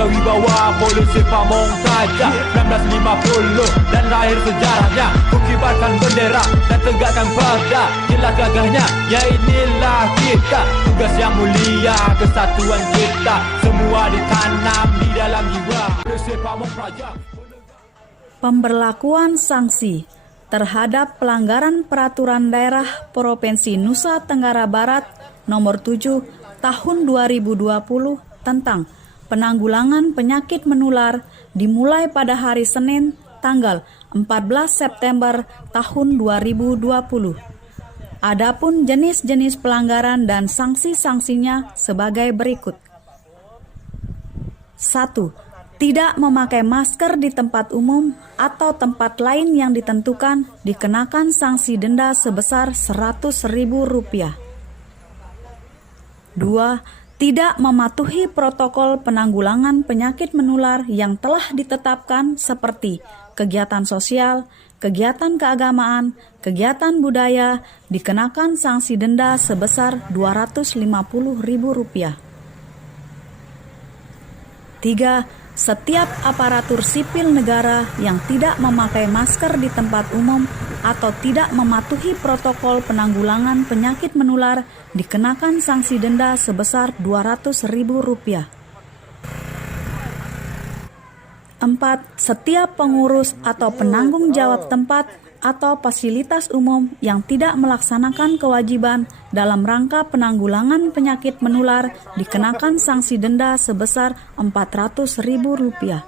Raja Wibawa Polisi Pamong Praja 1950 dan lahir sejarahnya, kukibarkan bendera dan tegakkan perda. Jelas gagahnya, ya inilah kita, tugas yang mulia, kesatuan kita, semua ditanam di dalam jiwa. Polisi Pamong Praja. Pemberlakuan sanksi terhadap pelanggaran peraturan daerah Provinsi Nusa Tenggara Barat nomor 7 tahun 2020 tentang penanggulangan penyakit menular dimulai pada hari Senin tanggal 14 September tahun 2020. Adapun jenis-jenis pelanggaran dan sanksi-sanksinya sebagai berikut. 1. Tidak memakai masker di tempat umum atau tempat lain yang ditentukan dikenakan sanksi denda sebesar Rp100.000. 2. Tidak mematuhi protokol penanggulangan penyakit menular yang telah ditetapkan seperti kegiatan sosial, kegiatan keagamaan, kegiatan budaya dikenakan sanksi denda sebesar Rp250.000. 3. Setiap aparatur sipil negara yang tidak memakai masker di tempat umum atau tidak mematuhi protokol penanggulangan penyakit menular dikenakan sanksi denda sebesar Rp200.000. 4. Setiap pengurus atau penanggung jawab tempat atau fasilitas umum yang tidak melaksanakan kewajiban dalam rangka penanggulangan penyakit menular dikenakan sanksi denda sebesar Rp400.000.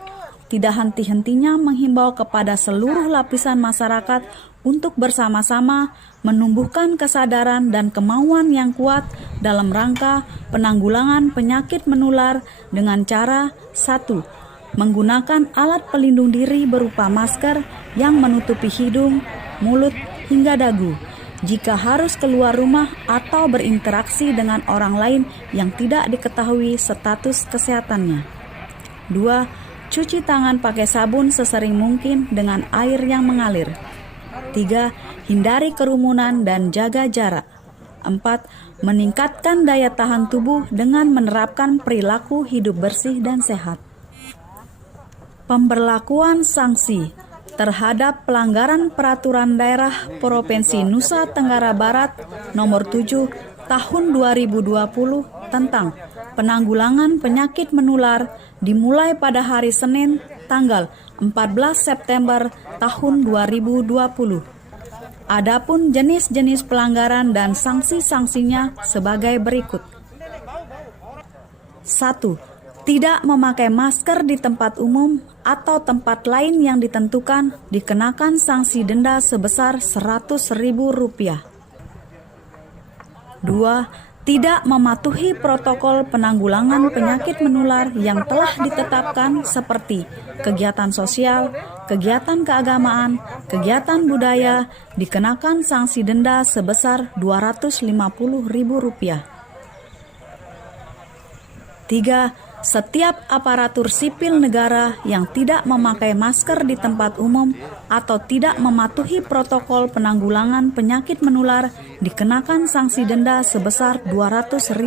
Tidak henti-hentinya menghimbau kepada seluruh lapisan masyarakat untuk bersama-sama menumbuhkan kesadaran dan kemauan yang kuat dalam rangka penanggulangan penyakit menular dengan cara 1. Menggunakan alat pelindung diri berupa masker yang menutupi hidung, mulut, hingga dagu jika harus keluar rumah atau berinteraksi dengan orang lain yang tidak diketahui status kesehatannya. 2. Cuci tangan pakai sabun sesering mungkin dengan air yang mengalir. 3. Hindari kerumunan dan jaga jarak. 4. Meningkatkan daya tahan tubuh dengan menerapkan perilaku hidup bersih dan sehat. Pemberlakuan sanksi terhadap pelanggaran peraturan daerah Provinsi Nusa Tenggara Barat nomor 7 tahun 2020 tentang penanggulangan penyakit menular dimulai pada hari Senin tanggal 14 September tahun 2020. Adapun jenis-jenis pelanggaran dan sanksi-sanksinya sebagai berikut. 1. Tidak memakai masker di tempat umum atau tempat lain yang ditentukan dikenakan sanksi denda sebesar Rp100.000. 2. Tidak mematuhi protokol penanggulangan penyakit menular yang telah ditetapkan seperti kegiatan sosial, kegiatan keagamaan, kegiatan budaya dikenakan sanksi denda sebesar Rp250.000. 3. Setiap aparatur sipil negara yang tidak memakai masker di tempat umum atau tidak mematuhi protokol penanggulangan penyakit menular dikenakan sanksi denda sebesar Rp200.000.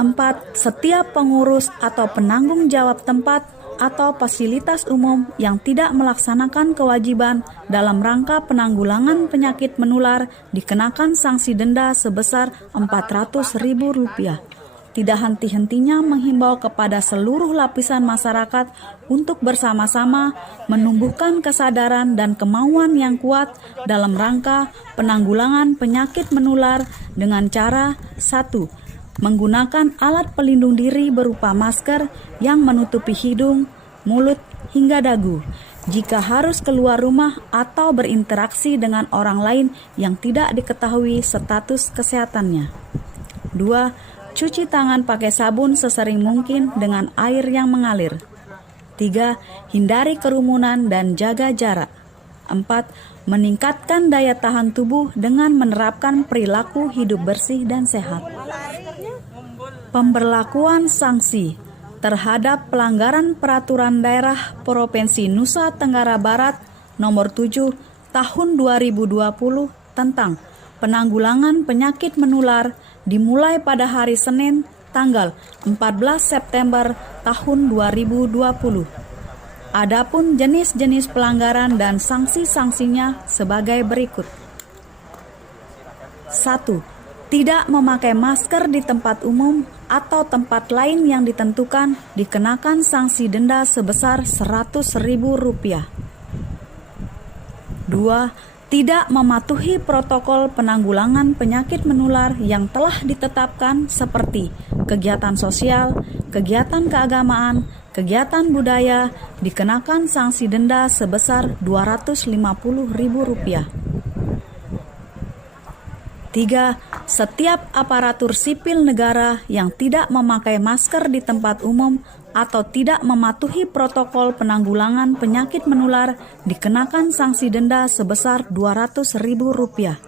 4. Setiap pengurus atau penanggung jawab tempat atau fasilitas umum yang tidak melaksanakan kewajiban dalam rangka penanggulangan penyakit menular dikenakan sanksi denda sebesar Rp400.000. Tidak henti-hentinya menghimbau kepada seluruh lapisan masyarakat untuk bersama-sama menumbuhkan kesadaran dan kemauan yang kuat dalam rangka penanggulangan penyakit menular dengan cara 1. Menggunakan alat pelindung diri berupa masker yang menutupi hidung, mulut, hingga dagu jika harus keluar rumah atau berinteraksi dengan orang lain yang tidak diketahui status kesehatannya. 2. Cuci tangan pakai sabun sesering mungkin dengan air yang mengalir. 3. Hindari kerumunan dan jaga jarak. 4. Meningkatkan daya tahan tubuh dengan menerapkan perilaku hidup bersih dan sehat. Pemberlakuan sanksi terhadap pelanggaran peraturan daerah Provinsi Nusa Tenggara Barat nomor 7 tahun 2020 tentang penanggulangan penyakit menular dimulai pada hari Senin tanggal 14 September tahun 2020. Adapun jenis-jenis pelanggaran dan sanksi-sanksinya sebagai berikut. 1. Tidak memakai masker di tempat umum atau tempat lain yang ditentukan dikenakan sanksi denda sebesar Rp100.000. 2. Tidak mematuhi protokol penanggulangan penyakit menular yang telah ditetapkan seperti kegiatan sosial, kegiatan keagamaan, kegiatan budaya dikenakan sanksi denda sebesar Rp250.000. 3. Setiap aparatur sipil negara yang tidak memakai masker di tempat umum atau tidak mematuhi protokol penanggulangan penyakit menular dikenakan sanksi denda sebesar Rp200.000.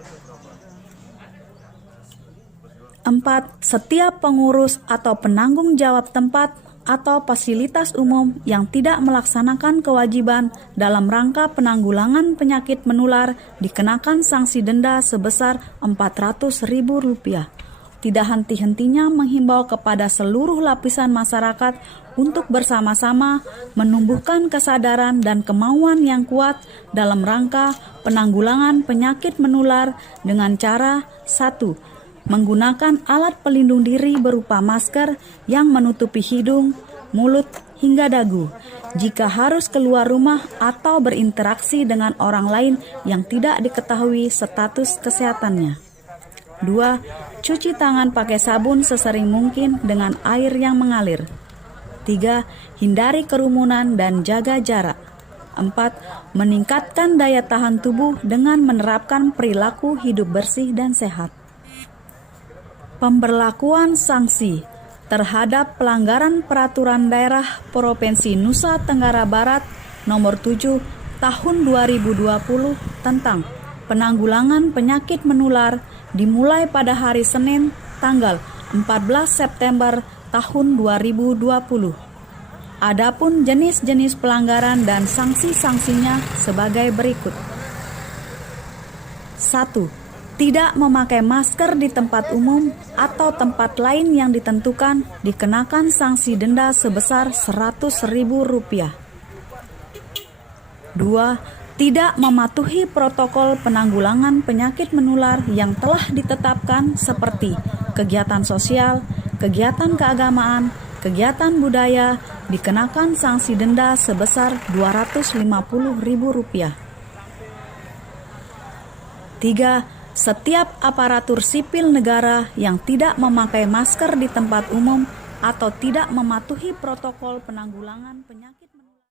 4. Setiap pengurus atau penanggung jawab tempat atau fasilitas umum yang tidak melaksanakan kewajiban dalam rangka penanggulangan penyakit menular dikenakan sanksi denda sebesar Rp400.000. Tidak henti-hentinya menghimbau kepada seluruh lapisan masyarakat untuk bersama-sama menumbuhkan kesadaran dan kemauan yang kuat dalam rangka penanggulangan penyakit menular dengan cara 1. Menggunakan alat pelindung diri berupa masker yang menutupi hidung, mulut, hingga dagu jika harus keluar rumah atau berinteraksi dengan orang lain yang tidak diketahui status kesehatannya. 2. Cuci tangan pakai sabun sesering mungkin dengan air yang mengalir. 3. Hindari kerumunan dan jaga jarak. 4. Meningkatkan daya tahan tubuh dengan menerapkan perilaku hidup bersih dan sehat. Pemberlakuan sanksi terhadap pelanggaran peraturan daerah Provinsi Nusa Tenggara Barat nomor 7 tahun 2020 tentang penanggulangan penyakit menular dimulai pada hari Senin tanggal 14 September tahun 2020. Adapun jenis-jenis pelanggaran dan sanksi-sanksinya sebagai berikut. 1. Tidak memakai masker di tempat umum atau tempat lain yang ditentukan dikenakan sanksi denda sebesar Rp100.000. 2. Tidak mematuhi protokol penanggulangan penyakit menular yang telah ditetapkan seperti kegiatan sosial, kegiatan keagamaan, kegiatan budaya dikenakan sanksi denda sebesar Rp250.000. 3. Setiap aparatur sipil negara yang tidak memakai masker di tempat umum atau tidak mematuhi protokol penanggulangan penyakit